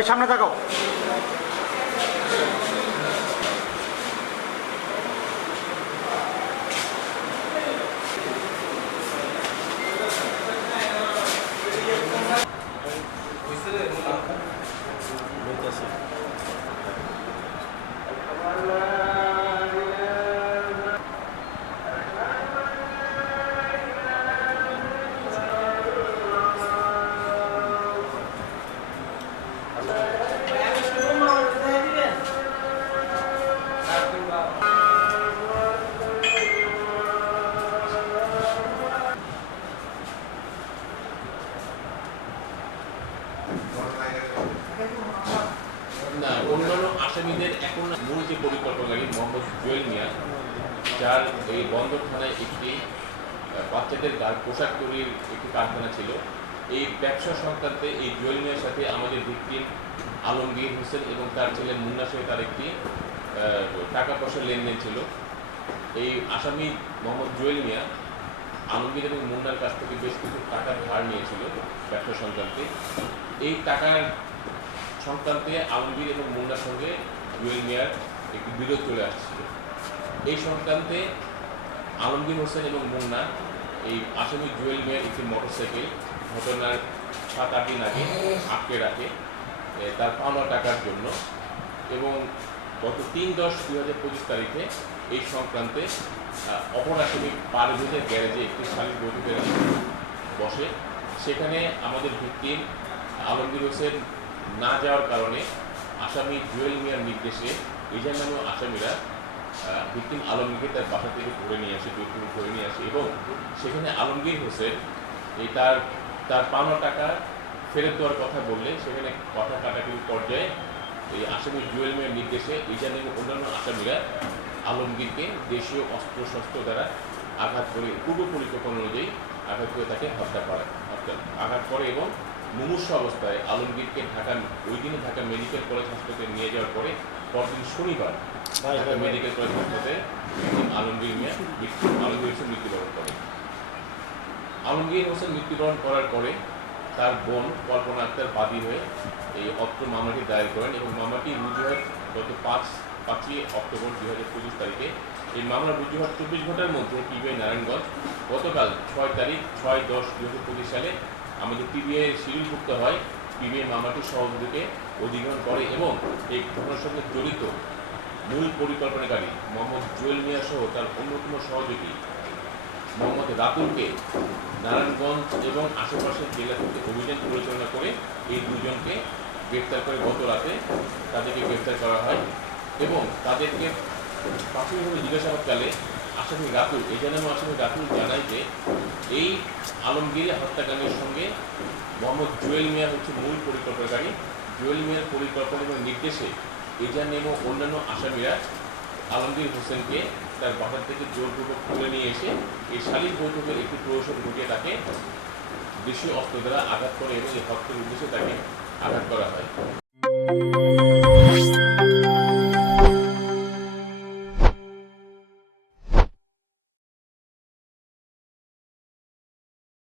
এই সামনে তাকাও। না, অন্যান্য আসামিদের এখন মূল যে পরিকল্পনাকারী মোহাম্মদ জুয়েল মিয়া, যার এই বন্দর থানায় একটি বাচ্চাদের পোশাক তৈরির একটি কারখানা ছিল, এই ব্যবসা সংক্রান্তে এই জুয়েল মিয়ার সাথে আমাদের ভিকটিম আলমগীর হোসেন এবং তার ছেলে মুন্নার সঙ্গে তার একটি টাকা পয়সার লেনদেন ছিল। এই আসামি মোহাম্মদ জুয়েল মিয়া আলমগীর এবং মুন্নার কাছ থেকে বেশ কিছু টাকা ধার নিয়েছিল ব্যবসা সংক্রান্তে। এই টাকার সংক্রান্তে আলমগীর এবং মুন্নার সঙ্গে জুয়েল মিয়ার একটি বিরোধ চলে আসছিল। এই সংক্রান্তে আলমগীর হোসেন এবং মুন্না এই আসামি জুয়েল মিয়ার একটি মোটরসাইকেল ঘটনার 7-8 দিন আগে আটকে রাখে তার পাওনা টাকার জন্য, এবং গত 3/10/2025 তারিখে এই সংক্রান্তে অপর আসামি পারভেজের গ্যারেজে একটি সালিস বৈঠকের বসে। সেখানে আমাদের ভিকটিম আলমগীর হোসেন না যাওয়ার কারণে আসামি জুয়েল মিয়ার নির্দেশে এজার নামীয় আসামিরা ভিকটিম আলমগীরকে তার বাসা থেকে ধরে নিয়ে আসে, ধরে নিয়ে আসে, এবং সেখানে আলমগীর হোসেন এই তার পাওনা টাকা ফেরত দেওয়ার কথা বললে সেখানে কথা কাটাকাটির পর্যায়ে এই আসামি জুয়েল মিয়ার নির্দেশে এজার নামীয় অন্যান্য আসামিরা আলমগীরকে দেশীয় অস্ত্রশস্ত্র দ্বারা আঘাত করে পূর্ব পরিকল্পনা অনুযায়ী আঘাত করে তাকে আঘাত করে এবং মুমূর্ষু অবস্থায় আলমগীরকে ওই দিনে ঢাকা মেডিকেল কলেজ হাসপাতালে নিয়ে যাওয়ার পরে পরদিন শনিবার ঢাকা মেডিকেল কলেজ হাসপাতালে আলমগীর হোসেন মৃত্যুবরণ করে। আলমগীর হোসেন মৃত্যুবরণ করার পরে তার বোন কল্পনা আক্তার বাদী হয়ে এই অত্র মামলাটি দায়ের করেন, এবং মামলাটি রুজু হয় গত 5ই অক্টোবর 2025 তারিখে। এই মামলা রুজু হওয়ার 24 ঘন্টার মধ্যে পিবিআই নারায়ণগঞ্জ গতকাল 6/10/2025 সালে আমাদের পিবিআই শিডিউলভুক্ত হয়। পিবিআই মামলাটির সহযোগীকে অধিগ্রহণ করে এবং এই ঘটনার সঙ্গে জড়িত মূল পরিকল্পনাকারী মোহাম্মদ জুয়েল মিয়া সহ তার অন্যতম সহযোগী মোহাম্মদ রাতুলকে নারায়ণগঞ্জ এবং আশেপাশের জেলা থেকে অভিযান পরিচালনা করে এই দুজনকে গ্রেপ্তার করে গত রাতে তাদেরকে গ্রেপ্তার করা হয়, এবং তাদেরকে প্রাথমিকভাবে জিজ্ঞাসাবাদকালে আসামি রাতুল আসামি রাতুল জানায় যে এই আলমগীর হত্যাকাণ্ডের সঙ্গে মোহাম্মদ জুয়েল মিয়া হচ্ছে মূল পরিকল্পনাকারী। জুয়েল মিয়ার পরিকল্পনা এবং নির্দেশে এজার নেমো অন্যান্য আসামিরা আলমগীর হোসেনকে তার বাসা থেকে জোরপূর্বক তুলে নিয়ে এসে এই সালিস বৈঠকের একটি প্রহসন ঘটিয়ে তাকে দেশীয় অস্ত্র দ্বারা আঘাত করে এবং এই হত্যার উদ্দেশ্যে তাকে আঘাত করা হয়।